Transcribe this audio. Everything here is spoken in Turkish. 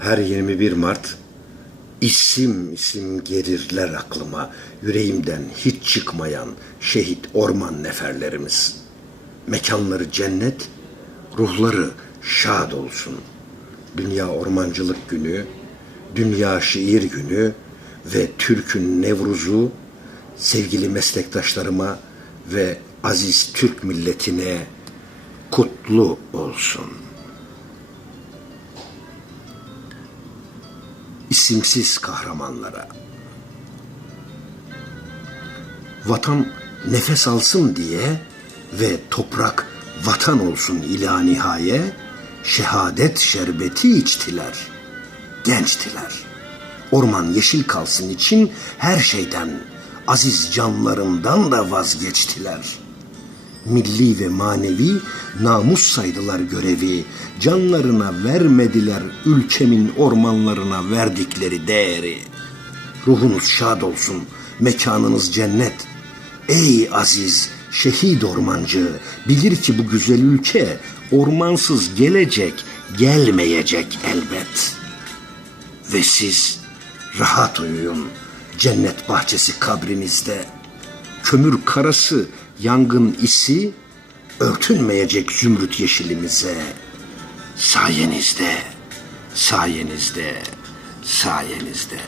Her 21 Mart isim isim gelirler aklıma, yüreğimden hiç çıkmayan şehit orman neferlerimiz. Mekanları cennet, ruhları şad olsun. Dünya Ormancılık Günü, Dünya Şiir Günü ve Türk'ün Nevruz'u sevgili meslektaşlarıma ve aziz Türk milletine kutlu olsun. İsimsiz kahramanlara. Vatan nefes alsın diye ve toprak vatan olsun ila nihaye, şehadet şerbeti içtiler, gençtiler. Orman yeşil kalsın için her şeyden, aziz canlarından da vazgeçtiler. Milli ve manevi namus saydılar görevi, canlarına vermediler ülkemin ormanlarına verdikleri değeri. Ruhunuz şad olsun, mekanınız cennet. Ey aziz şehit ormancı, bilir ki bu güzel ülke ormansız gelecek, gelmeyecek elbet. Ve siz rahat uyuyun cennet bahçesi kabrinizde. Kömür karası, yangın isi örtünmeyecek zümrüt yeşilimize. Sayenizde, sayenizde, sayenizde.